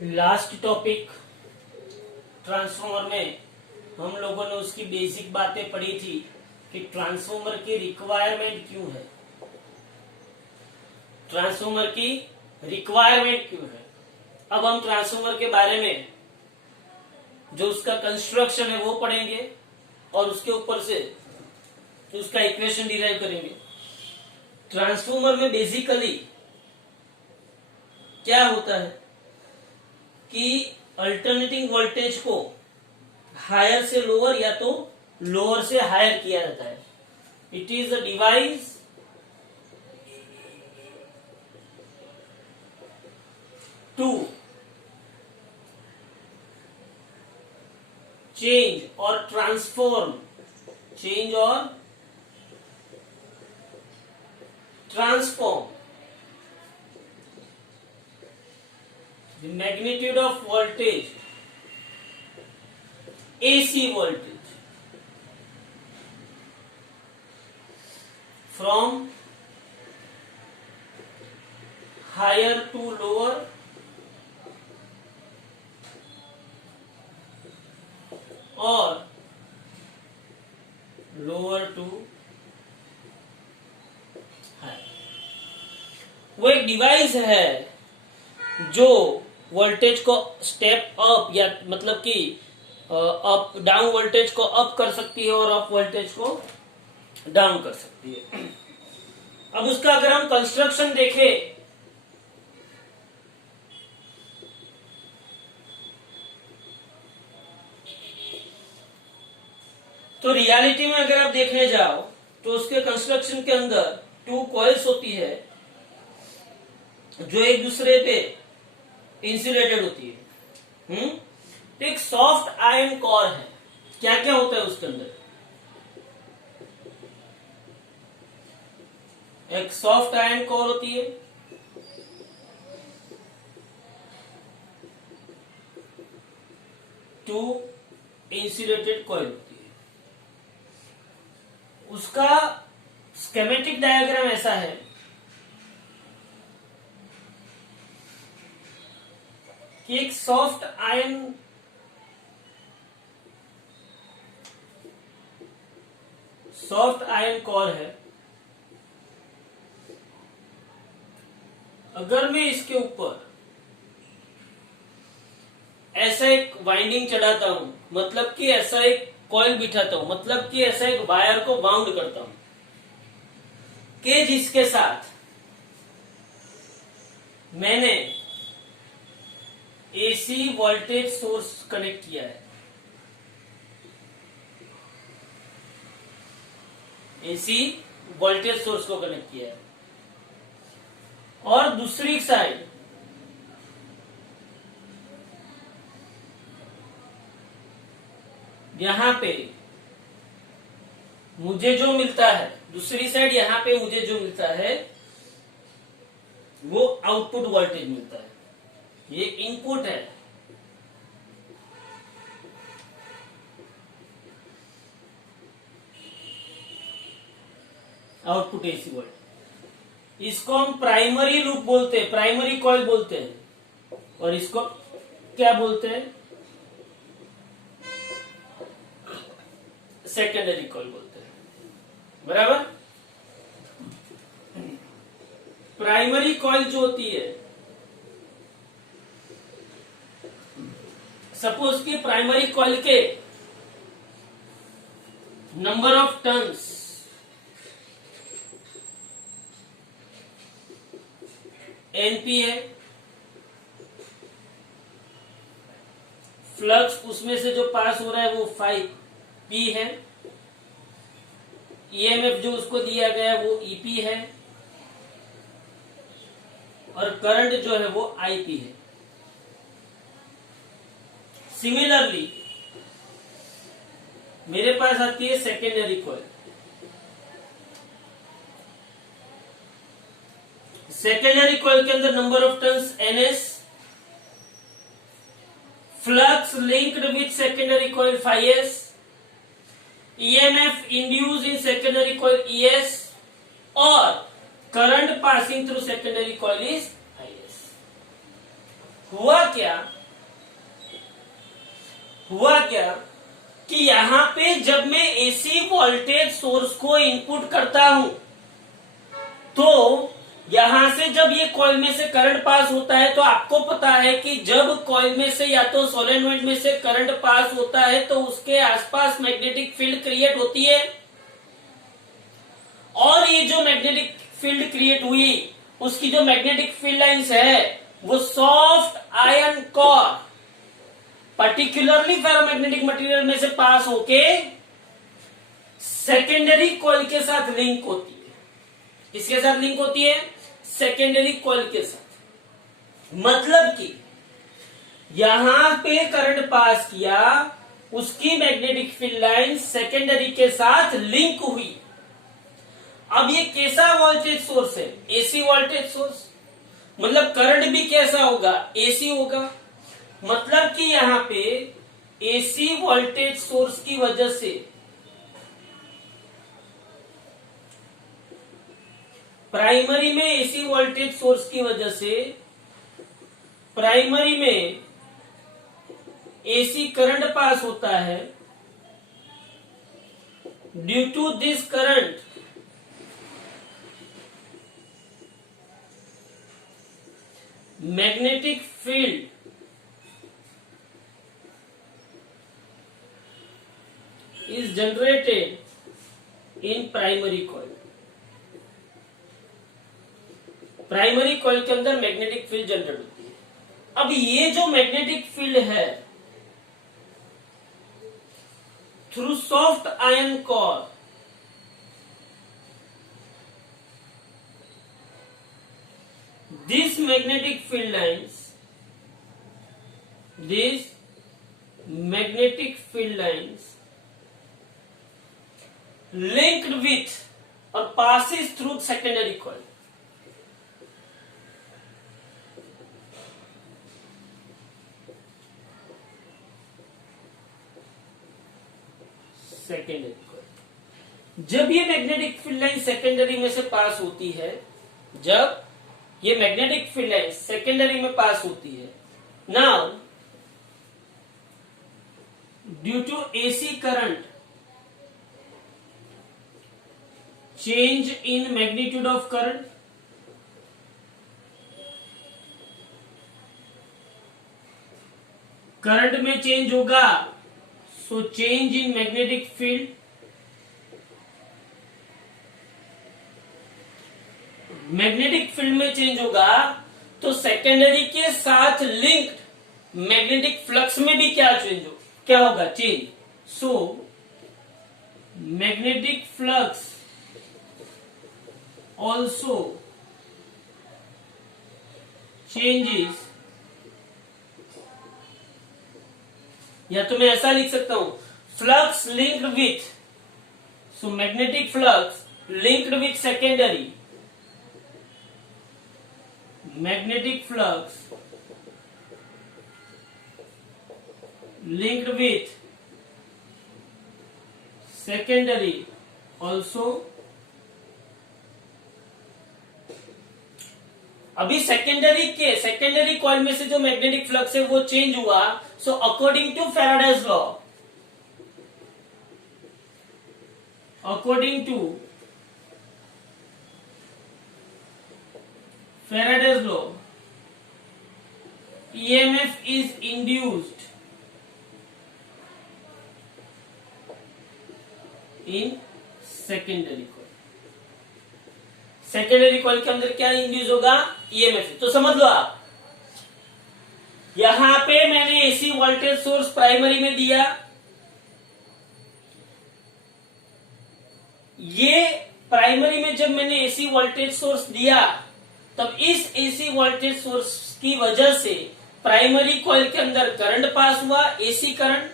Last topic transformer में हम लोगों ने उसकी बेसिक बातें पढ़ी थी कि ट्रांसफॉर्मर की रिक्वायरमेंट क्यों है, ट्रांसफॉर्मर की रिक्वायरमेंट क्यों है। अब हम ट्रांसफॉर्मर के बारे में जो उसका कंस्ट्रक्शन है वो पढ़ेंगे और उसके ऊपर से उसका इक्वेशन डिराइव करेंगे। ट्रांसफॉर्मर में बेसिकली क्या होता है कि अल्टरनेटिंग वोल्टेज को हायर से लोअर या तो लोअर से हायर किया जाता है। It is a device to change और transform the magnitude of voltage, AC voltage, from higher to lower और lower to higher। वो एक डिवाइस है जो वोल्टेज को स्टेप अप या मतलब कि अप डाउन वोल्टेज को अप कर सकती है और अप वोल्टेज को डाउन कर सकती है। अब उसका अगर हम कंस्ट्रक्शन देखें तो रियलिटी में अगर आप देखने जाओ तो उसके कंस्ट्रक्शन के अंदर 2 कॉइल्स होती है जो एक दूसरे पे इंसुलेटेड होती है। तो एक सॉफ्ट आयरन कोर है। क्या क्या होता है उसके अंदर? एक सॉफ्ट आयरन कोर होती है, टू इंसुलेटेड कॉइल होती है। उसका स्केमेटिक डायग्राम ऐसा है कि एक सॉफ्ट आयरन कोर है। अगर मैं इसके ऊपर ऐसा एक वाइंडिंग चढ़ाता हूं, मतलब कि ऐसा एक कॉइल बिठाता हूं, मतलब कि ऐसा एक वायर को बाउंड करता हूं कि जिसके साथ मैंने एसी वोल्टेज सोर्स कनेक्ट किया है। एसी वोल्टेज सोर्स को कनेक्ट किया है और दूसरी साइड यहां पे मुझे जो मिलता है, दूसरी साइड यहां पे मुझे जो मिलता है वो आउटपुट वोल्टेज मिलता है। ये इनपुट है, आउटपुट एसी वोल्टेज। इसको हम प्राइमरी लूप बोलते हैं, प्राइमरी कॉइल बोलते हैं। और इसको क्या बोलते हैं? सेकेंडरी कॉइल बोलते हैं। बराबर। प्राइमरी कॉइल जो होती है, सपोज कि प्राइमरी कॉइल के नंबर ऑफ टर्न्स एनपी है, फ्लक्स उसमें से जो पास हो रहा है वो 5P है, ईएमएफ जो उसको दिया गया है वो ईपी है और करंट जो है वो आईपी है। सिमिलरली मेरे पास आती है सेकेंडरी कॉइल। सेकेंडरी कॉइल के अंदर number of turns NS, flux linked with secondary coil 5S, EMF induced in secondary coil ES और current passing through secondary coil is IS। हुआ क्या हुआ क्या कि यहां पे जब मैं एसी वोल्टेज सोर्स को इनपुट करता हूं तो यहां से जब ये कॉइल में से करंट पास होता है तो आपको पता है कि जब कॉइल में से या तो सोलेनोइड में से करंट पास होता है तो उसके आसपास मैग्नेटिक फील्ड क्रिएट होती है और ये जो मैग्नेटिक फील्ड क्रिएट हुई उसकी जो मैग्नेटिक फील्ड लाइंस है वो soft iron core particularly ferromagnetic material में से पास होके सेकेंडरी कॉइल के साथ लिंक होती है। किसके साथ लिंक होती है? सेकेंडरी कॉइल के साथ। मतलब कि यहां पे करंट पास किया, उसकी मैग्नेटिक फील्ड लाइन सेकेंडरी के साथ लिंक हुई। अब ये कैसा वोल्टेज सोर्स है? AC voltage source. मतलब करंट भी कैसा होगा? एसी होगा। मतलब कि यहां पे एसी वोल्टेज सोर्स की वजह से प्राइमरी में एसी वोल्टेज सोर्स की वजह से प्राइमरी में एसी करंट पास होता है। Due to this current magnetic field is generated in primary coil। Primary coil के अंदर मैग्नेटिक फील्ड जनरेट होती है। अब ये जो मैग्नेटिक फील्ड है through soft iron core this magnetic field lines linked with or passes through secondary coil। Secondary coil. जब ये मैग्नेटिक फील्ड लाइन सेकेंडरी में से पास होती है, जब ये मैग्नेटिक फील्ड लाइन सेकेंडरी में पास होती है, now due to AC current change in magnitude of current, current में चेंज होगा, so change in magnetic field, magnetic field में चेंज होगा तो सेकेंडरी के साथ लिंक्ड मैग्नेटिक फ्लक्स में भी क्या होगा? Change. So magnetic flux also changes, या तो मैं ऐसा लिख सकता हूं, flux linked with, so magnetic flux linked with secondary, magnetic flux linked with secondary also। अभी सेकेंडरी कॉइल में से जो मैग्नेटिक फ्लक्स है वो चेंज हुआ। So according to Faraday's law EMF is induced in secondary coil। Secondary coil के अंदर क्या इंड्यूस होगा? ईएमएफ। तो समझ लो आप, यहां पे मैंने एसी वोल्टेज सोर्स प्राइमरी में दिया, ये प्राइमरी में जब मैंने एसी वोल्टेज सोर्स दिया तब इस एसी वोल्टेज सोर्स की वजह से प्राइमरी कॉइल के अंदर करंट पास हुआ, एसी करंट।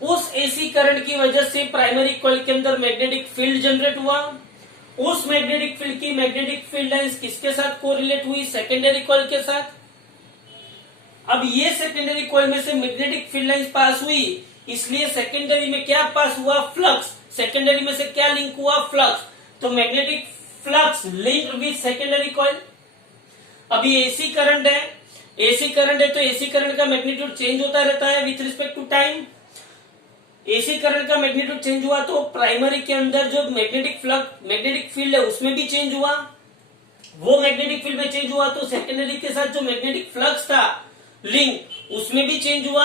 उस एसी करंट की वजह से प्राइमरी कॉइल के अंदर मैग्नेटिक फील्ड जनरेट हुआ। उस मैग्नेटिक फील्ड की मैग्नेटिक फील्ड लाइंस किसके साथ कोरिलेट हुई? सेकेंडरी कॉइल के साथ। अब ये सेकेंडरी कॉइल में से मैग्नेटिक फील्ड लाइंस पास हुई, इसलिए सेकेंडरी में क्या पास हुआ? फ्लक्स। सेकेंडरी में से क्या लिंक हुआ? फ्लक्स। तो magnetic flux linked with secondary coil. अब ये एसी करंट है, एसी करंट है तो एसी करंट का मैग्नीट्यूड चेंज होता रहता है with respect to time. AC current का मैग्नीट्यूड चेंज हुआ तो प्राइमरी के अंदर जो मैग्नेटिक फील्ड है उसमें भी चेंज हुआ, वो मैग्नेटिक फील्ड में चेंज हुआ तो सेकेंडरी के साथ जो मैग्नेटिक फ्लक्स था लिंक उसमें भी चेंज हुआ,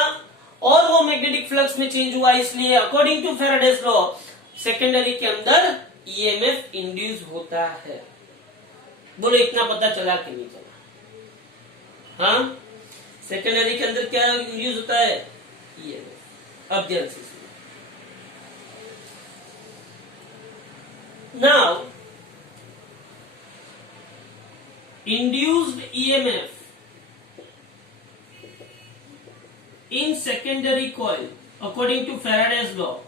और वो मैग्नेटिक फ्लक्स में चेंज हुआ, इसलिए according to Faraday's law secondary के अंदर ईएमएफ इंड्यूस होता है। बोलो इतना पता चला कि नहीं चला? हाँ, सेकेंडरी के अंदर क्या इंड्यूस होता है? ईएमएफ। अब ध्यान से now induced EMF in secondary coil according to Faraday's law,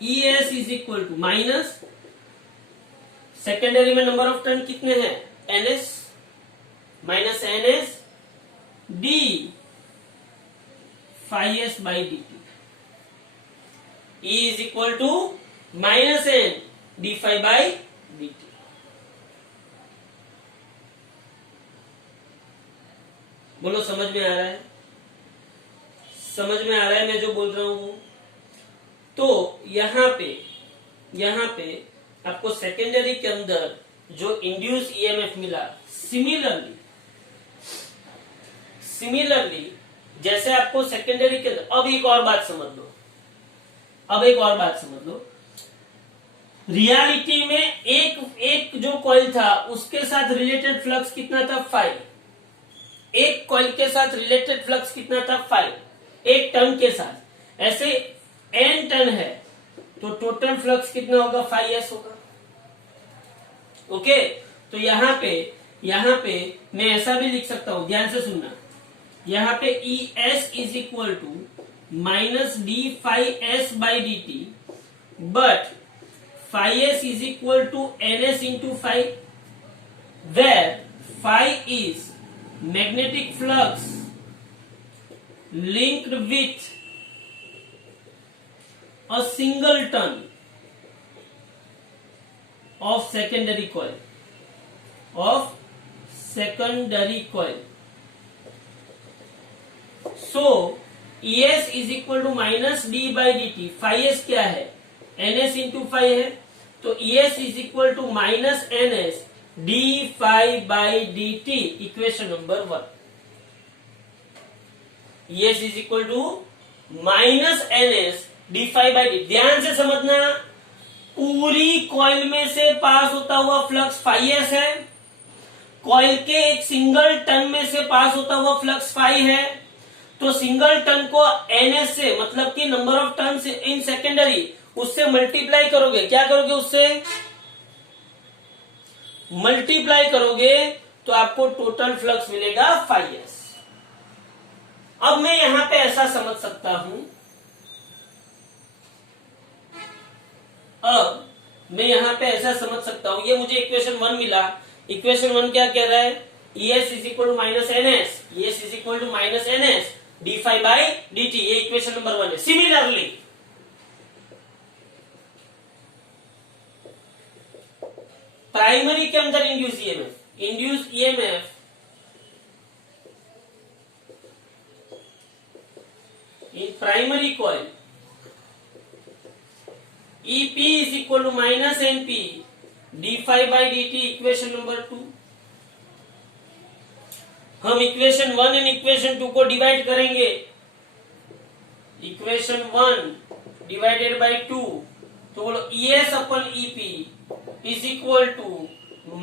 ES is equal to minus secondary में नंबर ऑफ टर्न कितने हैं? NS minus NS D phi S by dt। E is equal to minus N D phi by dt। बोलो समझ में आ रहा है? समझ में आ रहा है मैं जो बोल रहा हूं? तो यहां पे आपको सेकेंडरी के अंदर जो इंड्यूस ईएमएफ मिला, सिमिलरली जैसे आपको सेकेंडरी के अंदर, अब एक और बात समझ लो, रियलिटी में एक जो कॉइल था उसके साथ रिलेटेड फ्लक्स कितना था? 5। एक कॉइल के साथ रिलेटेड फ्लक्स कितना था? 5। एक टर्न के साथ, ऐसे n टर्न है तो टोटल फ्लक्स कितना होगा? 5s होगा। ओके, तो यहां पे मैं ऐसा भी लिख सकता हूं, ध्यान से सुनना। यहां पे ES is equal to minus d phi S by d t, but phi S is equal to NS into phi, where phi is magnetic flux linked with a single turn of secondary coil, so ES is equal to minus D by dt। phi S क्या है? NS into phi है, तो ES is equal to minus NS d phi by dt, equation number 1। ES is equal to minus NS d phi by dt। ध्यान से समझना, पूरी coil में से पास होता हुआ फ्लक्स phi s है, कॉइल के एक सिंगल टर्न में से पास होता हुआ फ्लक्स phi है, तो सिंगल टर्न को NS से, मतलब कि number of turn in secondary, उससे मल्टीप्लाई करोगे। क्या करोगे? उससे मल्टीप्लाई करोगे तो आपको टोटल फ्लक्स मिलेगा phi s। अब मैं यहां पे ऐसा समझ सकता हूं, ये मुझे इक्वेशन 1 मिला। इक्वेशन 1 क्या कह रहा है? ES is equal to minus NS, ES is equal to minus NS d phi by dt, ये इक्वेशन नंबर 1 है। सिमिलरली प्राइमरी के अंदर induce EMF in primary coil EP is equal to minus NP d phi by dt, equation number 2। हम equation 1 और equation 2 को divide करेंगे। Equation 1 divided by 2, तो बोलो ES upon EP is equal to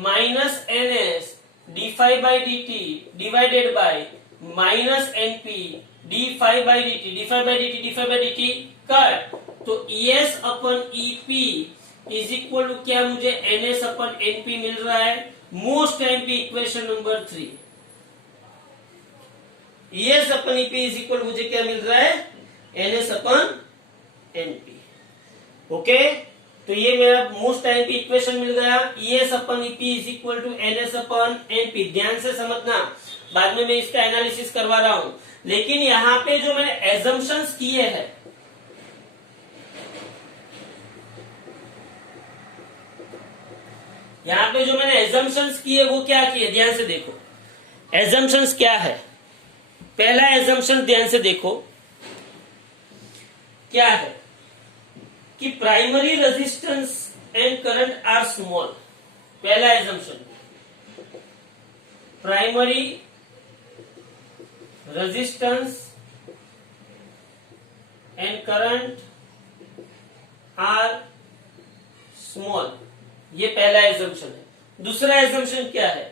minus NS d phi by dt divided by minus NP d phi by dt cut, तो ES upon EP is equal to क्या मुझे NS upon NP मिल रहा है, most NP, equation number 3। ES upon EP is equal मुझे क्या मिल रहा है? NS upon NP। ओके, तो ये मेरा मोस्ट NP इक्वेशन मिल गया। ES upon EP is equal to NS upon NP। ध्यान से समझना, बाद में मैं इसका एनालिसिस करवा रहा हूं, लेकिन यहां पे जो मैंने एजम्पशंस किए हैं, वो क्या किए? ध्यान से देखो, एजम्पशंस क्या है? पहला एजम्पशन ध्यान से देखो क्या है कि primary resistance and current are small. पहला assumption, primary resistance and current are small, ये पहला एजम्पशन है। दूसरा एजम्पशन क्या है?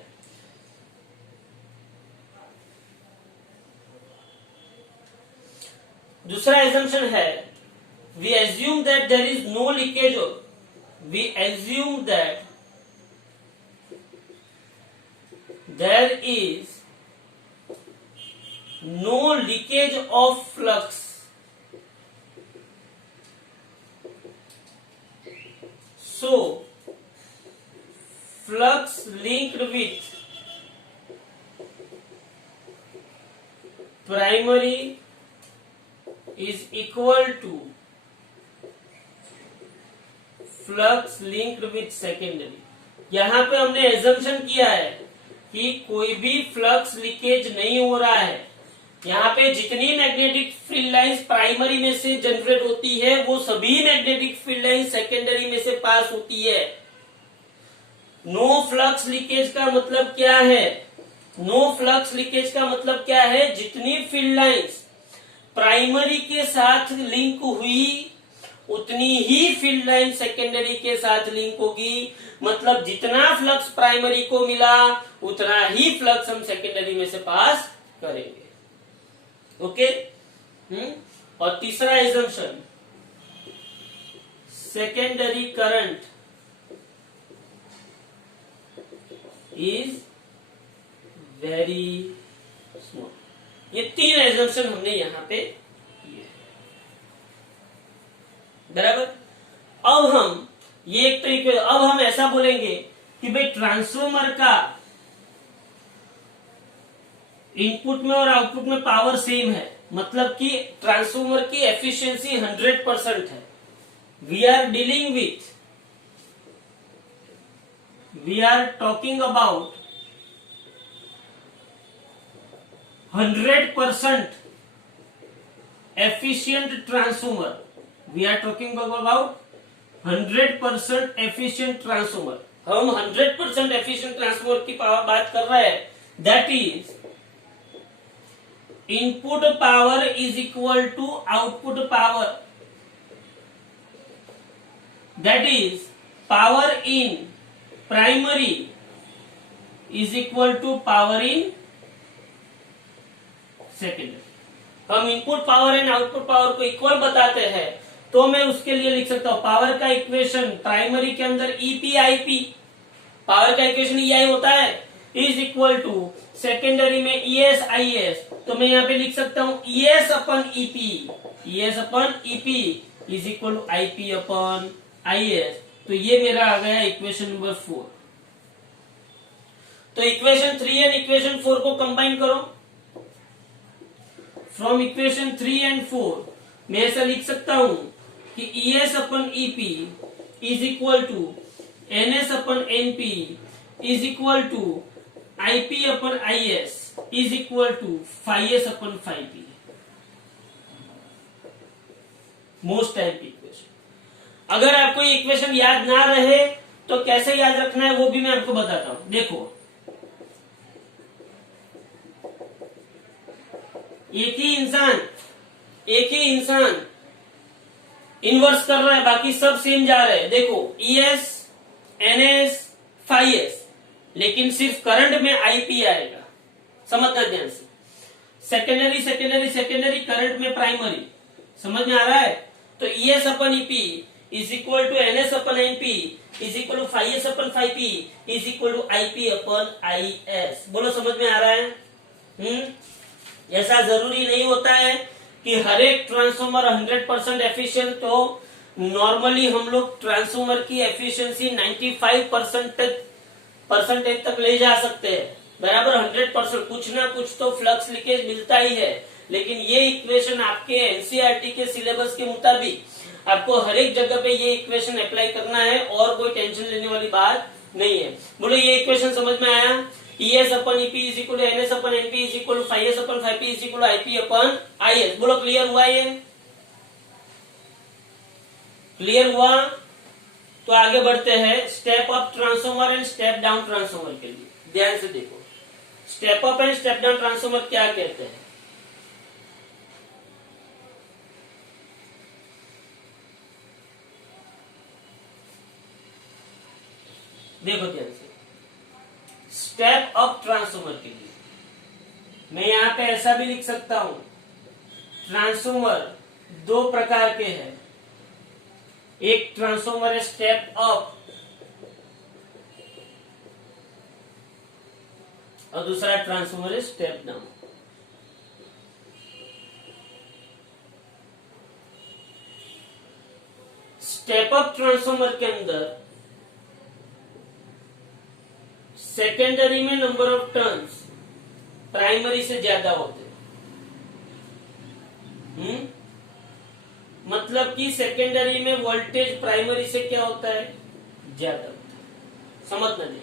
दूसरा एजम्पशन है we assume that there is no leakage of, we assume that there is no leakage of flux so flux linked with primary is equal to flux linked with secondary. यहां पे हमने assumption किया है कि कोई भी flux leakage नहीं हो रहा है। यहाँ पे जितनी मैग्नेटिक फील्ड लाइंस प्राइमरी में से जनरेट होती है वो सभी मैग्नेटिक फील्ड लाइंस सेकेंडरी में से पास होती है। नो फ्लक्स लीकेज का मतलब क्या है? नो फ्लक्स लीकेज का मतलब क्या है? जितनी फील्ड लाइंस प्राइमरी के साथ लिंक हुई उतनी ही फील्ड लाइन सेकेंडरी के साथ लिंक होगी। मतलब जितना फ्लक्स प्राइमरी को मिला उतना ही फ्लक्स हम सेकेंडरी में से पास करेंगे। ओके। और तीसरा assumption, secondary current is very small. ये तीन एजम्पशन हमने यहां पे किए, बराबर। अब हम ये एक तरीके, अब हम ऐसा बोलेंगे कि भाई ट्रांसफॉर्मर का इनपुट में और आउटपुट में पावर सेम है, मतलब कि ट्रांसफॉर्मर की एफिशिएंसी 100% है। We are talking about 100% efficient transformer. We are talking about 100% efficient transformer. हम 100% efficient transformer की बात कर रहे हैं। That is input power is equal to output power. That is power in primary is equal to power in secondary. हम input power and output power को equal बताते हैं तो मैं उसके लिए लिख सकता हूं पावर का इक्वेशन प्राइमरी के अंदर ईपी आईपी, पावर का इक्वेशन ईआई होता है, इज इक्वल टू सेकेंडरी में ईएस आईएस। तो मैं यहाँ पे लिख सकता हूं ES upon EP is equal to IP upon IS. तो ये मेरा आ गया इक्वेशन नंबर 4। तो इक्वेशन 3 एंड इक्वेशन 4 को कंबाइन करो। फ्रॉम इक्वेशन 3 एंड 4 मैं ऐसा लिख सकता हूं कि ES upon EP is equal to NS upon NP is equal to IP upon IS is equal to phi S upon phi P। Most type equation. अगर आपको ये इक्वेशन याद ना रहे तो कैसे याद रखना है वो भी मैं आपको बताता हूं। देखो, एक ही इंसान इनवर्स कर रहा है, बाकी सब सेम जा रहे हैं। देखो ES NS phi S, लेकिन सिर्फ करंट में IP आएगा, समझना ध्यान से। सेकेंडरी करंट में प्राइमरी, समझ में आ रहा है? तो ES upon EP is equal to NS upon NP is equal to phi S upon phi P is equal to IP upon IS। बोलो समझ में आ रहा है? ऐसा जरूरी नहीं होता है कि हर एक ट्रांसफॉर्मर 100% एफिशिएंट हो। नॉर्मली हम लोग ट्रांसफॉर्मर की एफिशिएंसी 95% तक ले जा सकते हैं, बराबर। 100% कुछ ना कुछ तो फ्लक्स लीकेज मिलता ही है। लेकिन ये इक्वेशन आपके एनसीईआरटी के सिलेबस के मुताबिक आपको हर एक जगह पे ये इक्वेशन अप्लाई करना है और कोई टेंशन लेने वाली बात नहीं है। बोलो ये इक्वेशन समझ में आया? ES upon EP is equal to NS upon NP is equal to 5S upon 5P is equal to IP upon IS। बोलो क्लियर हुआ ये? क्लियर हुआ? तो आगे बढ़ते हैं step up transformer and step down transformer के लिए। ध्यान से देखो, step up and step down transformer क्या कहते हैं। देखो ध्यान से, स्टेप अप ट्रांसफॉर्मर के लिए मैं यहां पे ऐसा भी लिख सकता हूं, ट्रांसफॉर्मर दो प्रकार के हैं, एक ट्रांसफॉर्मर है स्टेप अप और दूसरा ट्रांसफॉर्मर है step down. Step up transformer के अंदर सेकेंडरी में नंबर ऑफ टर्न्स प्राइमरी से ज्यादा होते हैं। मतलब कि सेकेंडरी में वोल्टेज प्राइमरी से क्या होता है, ज्यादा होता है। समझना नहीं,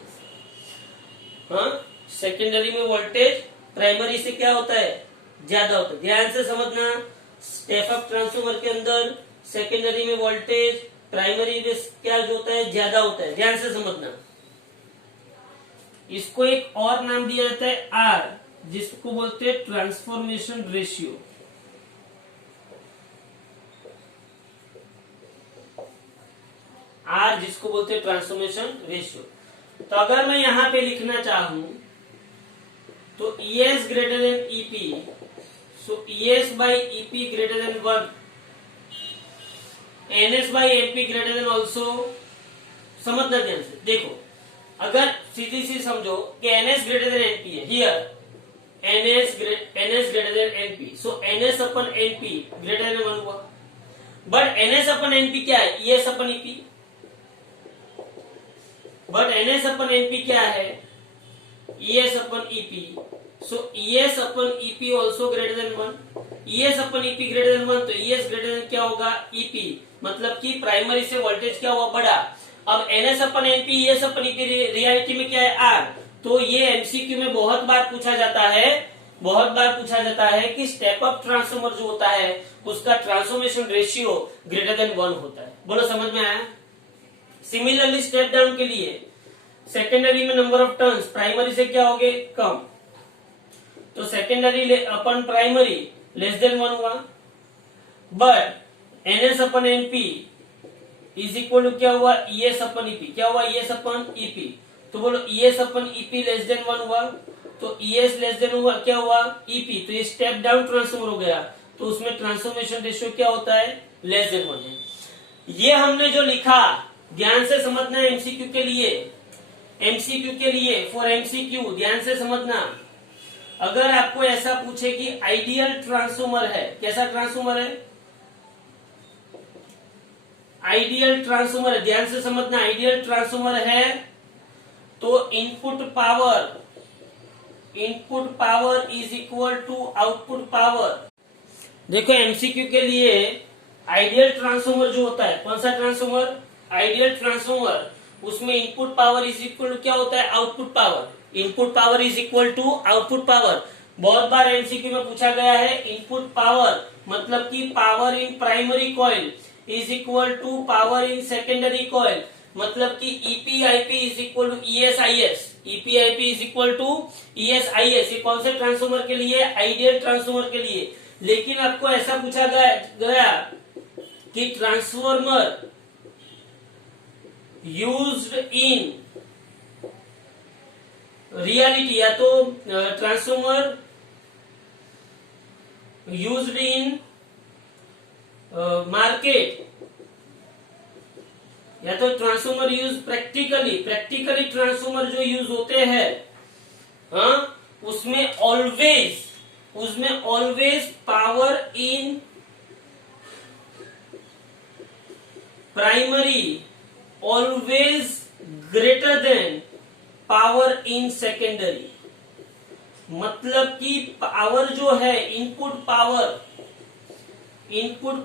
हाँ, सेकेंडरी में वोल्टेज प्राइमरी से क्या होता है, ज्यादा होता है। ध्यान से समझना, स्टेप अप ट्रांसफॉर्मर के अंदर सेकेंडरी में वोल्टेज प्राइमरी में क्या जो होता है, ज्यादा होता है। ध्यान से समझना। इसको एक और नाम दिया जाता है आर, जिसको बोलते हैं ट्रांसफॉर्मेशन रेशियो। आर जिसको बोलते हैं ट्रांसफॉर्मेशन रेशियो। तो अगर मैं यहां पे लिखना चाहूं तो ES greater than EP, so ES by EP greater than 1, NS by NP greater than also. समझना ध्यान से, देखो अगर सीधी सी समझो कि NS ग्रेटर देन NP है, here NS greater than NP, so NS upon NP greater than 1 हुआ। But NS upon NP क्या है, ES upon EP। But NS upon NP क्या है, ES अपन EP, सो ES upon EP also greater than 1। ES upon EP greater than 1, तो ES greater than क्या होगा, EP। मतलब कि प्राइमरी से वोल्टेज क्या हुआ, बढ़ा। अब NS upon NP, ES upon EP reality में क्या है, R। तो ये MCQ में बहुत बार पूछा जाता है कि स्टेप अप ट्रांसफॉर्मर जो होता है उसका ट्रांसफॉर्मेशन रेशियो ग्रेटर देन 1 होता है। बोलो समझ में आया? सिमिलरली स्टेप डाउन के लिए सेकेंडरी में नंबर ऑफ टर्न्स प्राइमरी से क्या हो गए, कम। तो secondary upon primary less than 1 हुआ। But NS upon NP is equal to क्या हुआ, ES अपन EP। क्या हुआ, ES अपन EP। तो बोलो ES upon EP less than 1 हुआ, तो ES लेस देन हुआ, क्या हुआ, EP। तो ये स्टेप डाउन ट्रांसफॉर्मर हो गया, तो उसमें ट्रांसफॉर्मेशन रेशियो क्या होता है, लेस देन 1 है। ये हमने जो लिखा ध्यान से समझना है, MCQ के लिए फॉर MCQ ध्यान से समझना। अगर आपको ऐसा पूछे कि आइडियल ट्रांसफॉर्मर है, कैसा ट्रांसफॉर्मर है, आइडियल ट्रांसफॉर्मर है, ध्यान से समझना, आइडियल ट्रांसफॉर्मर है तो input power is equal to output power. देखो MCQ के लिए आइडियल ट्रांसफॉर्मर जो होता है, कौन सा ट्रांसफॉर्मर, आइडियल ट्रांसफॉर्मर, उसमें input power is equal to क्या होता है, output power. Input power is equal to output power. बहुत बार MCQ में पूछा गया है इनपुट पावर मतलब कि power in primary coil is equal to power in secondary coil, मतलब कि EPIP is equal to ESIS। EPIP is equal to ESIS। ये कौन से ट्रांसफॉर्मर के लिए, आइडियल ट्रांसफॉर्मर के लिए। लेकिन आपको ऐसा पूछा गया कि ट्रांसफॉर्मर यूज्ड इन रियलिटी, या तो ट्रांसफॉर्मर यूज्ड इन मार्केट, या तो ट्रांसफॉर्मर यूज प्रैक्टिकली ट्रांसफॉर्मर जो यूज होते हैं, हाँ, उसमें always power in primary always greater than power in secondary. मतलब कि पावर जो है, इनपुट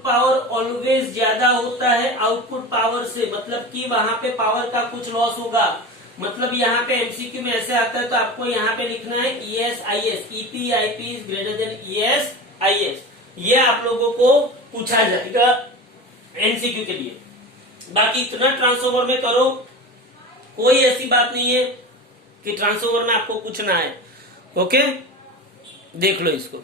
पावर ऑलवेज ज्यादा होता है आउटपुट पावर से। मतलब कि वहां पे पावर का कुछ लॉस होगा, मतलब यहाँ पे एमसीक्यू में ऐसे आता है तो आपको यहाँ पे लिखना है ES/IS, EP/IP is greater than ES/IS। ये आप लोगों को पूछा जाएगा एमसीक्यू के लिए। बाकी इतना ट्रांसफॉर्मर में करो, कोई ऐसी बात नहीं है कि ट्रांसफॉर्मर में आपको पूछना है। ओके, देख लो इसको।